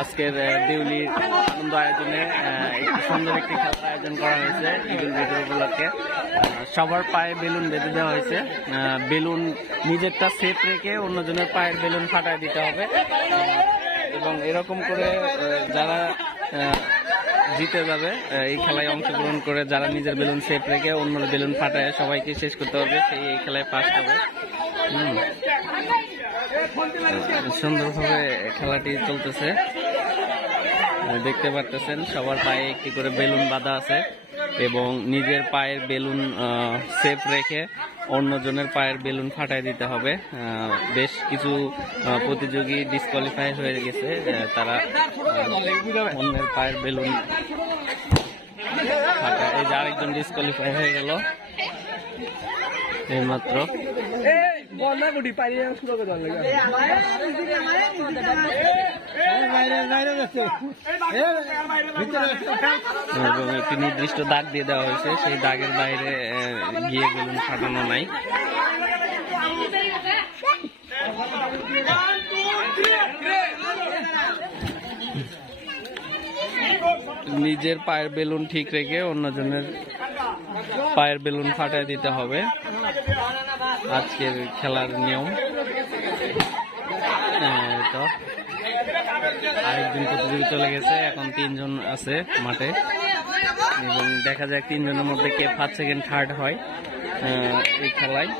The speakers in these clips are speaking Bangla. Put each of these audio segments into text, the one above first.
আজকের দেউলির আনন্দ আয়োজনে একটি সুন্দর একটি খেলার আয়োজন করা হয়েছে ঈদুল ফিতর উপলক্ষে। সবার পায়ে বেলুন বেঁধে দেওয়া হয়েছে। বেলুন নিজেরটা সেফ রেখে অন্যজনের পায়ের বেলুন ফাটায় দিতে হবে এবং এরকম করে যারা জিতে যাবে এই খেলায় অংশগ্রহণ করে, যারা নিজের বেলুন সেফ রেখে অন্য বেলুন ফাটায় সবাইকে শেষ করতে হবে, সেই এই খেলায় ফার্স্ট হবে। সুন্দরভাবে খেলাটি চলতেছে, দেখতে পারতেছেন সবার পায়ে একটি করে বেলুন বাঁধা আছে এবং নিজের পায়ের বেলুন সেফ রেখে অন্যজনের পায়ের বেলুন ফাটাই দিতে হবে। বেশ কিছু প্রতিযোগী ডিসকোয়ালিফাই হয়ে গেছে, তারা অন্যের পায়ের বেলুন ফাটায়। এই যে আরেকজন ডিসকোয়ালিফাই হয়ে গেল এইমাত্র। এবং একটি নির্দিষ্ট দাগ দিয়ে দেওয়া হয়েছে, সেই দাগের বাইরে গিয়ে বেলুন ফাটানো নাই। নিজের পায়ের বেলুন ঠিক রেখে অন্যজনের পায়ের বেলুন ফাটায় দিতে হবে, আজকের খেলার নিয়ম। তো আরেকজন প্রতিযোগী চলে গেছে, এখন 3 জন আছে মাঠে এবং দেখা যায় 3 জনের মধ্যে কে ফার্স্ট সেকেন্ড থার্ড হয় এই খেলায়।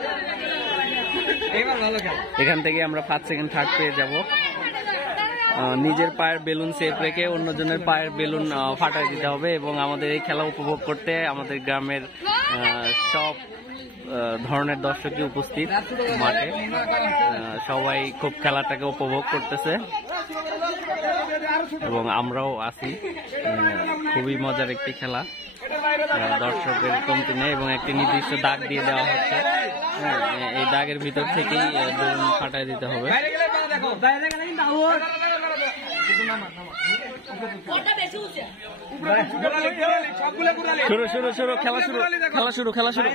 এখান থেকে আমরা ফার্স্ট সেকেন্ড থার্ড পেয়ে যাব। নিজের পায়ের বেলুন সেফ রেখে অন্যজনের পায়ের বেলুন ফাটাই দিতে হবে এবং আমাদের এই খেলা উপভোগ করতে আমাদের গ্রামের সব ধরনের দর্শকই উপস্থিত মাঠে। সবাই খুব খেলাটাকে উপভোগ করতেছে এবং আমরাও আছি। খুবই মজার একটি খেলা, দর্শকের কমতি নেই এবং একটি নির্দিষ্ট দাগ দিয়ে দেওয়া হচ্ছে। এই দাগের ভিতর থেকেই বেলুন ফাটাই দিতে হবে। শুরু শুরু শুরু খেলা শুরু খেলা শুরু খেলা শুরু।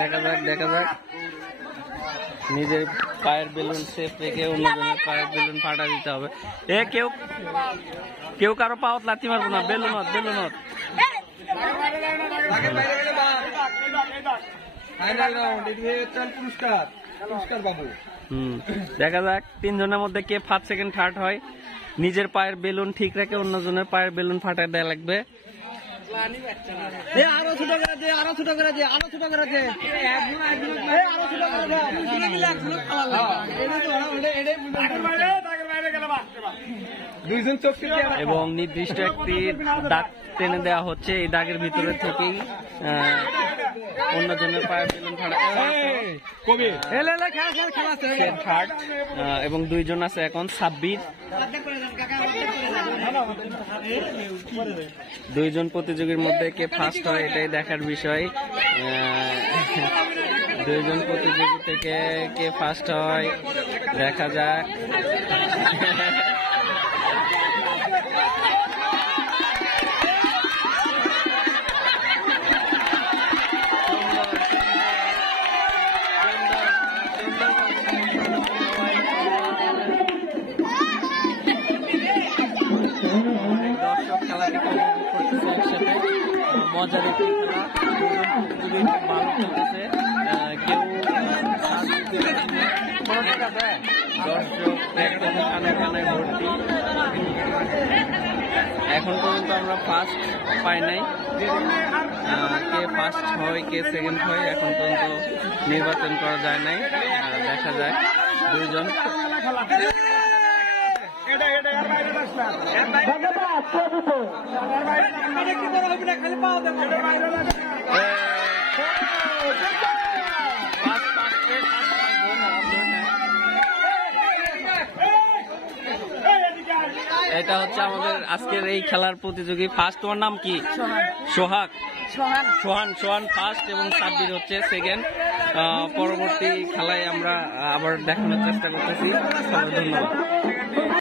দেখা যাক দেখা যাক। নিজের পায়ের বেলুন সেফ রেখে অন্যজনের পায়ের বেলুন ফাটা দিতে হবে। কেউ কেউ কারো পাওয়াত লাথি মারবো না, বেলুনত বেলুনত। দেখা যাক 3 জনের মধ্যে কে ফার্স্ট সেকেন্ড থার্ড হয়। নিজের পায়ের বেলুন ঠিক রেখে অন্যজনের পায়ের বেলুন ফাটায় দেওয়া লাগবে। এবং নির্দিষ্ট একটি দাগ টেনে দেওয়া হচ্ছে, এই দাগের ভিতরে থেকেই অন্যজনের পায়ের বেলুন থার্ড এবং 2 জন আছে এখন 26। 2 জন প্রতিযোগীর মধ্যে কে ফার্স্ট হয় এটাই দেখার বিষয়। 2 জন প্রতিযোগী থেকে কে ফার্স্ট হয় দেখা যাক। দর্শক খেলাটি করতেছে একসাথে, মজার একটি খেলা। ভালো খেলতেছে, কেউ দর্শক একদম কানায় কানায় ভর্তি। এখন পর্যন্ত আমরা ফার্স্ট পাই নাই, কে ফার্স্ট হয় কে সেকেন্ড হয় এখন পর্যন্ত নির্বাচন করা যায় নাই। দেখা যায় 2 জন। এটা হচ্ছে আমাদের আজকের এই খেলার প্রতিযোগী। ফার্স্ট, তোমার নাম কি? সোহাগ। সোহান ফার্স্ট এবং সাব্বির হচ্ছে সেকেন্ড। পরবর্তী খেলায় আমরা আবার দেখানোর চেষ্টা করতেছি। ধন্যবাদ।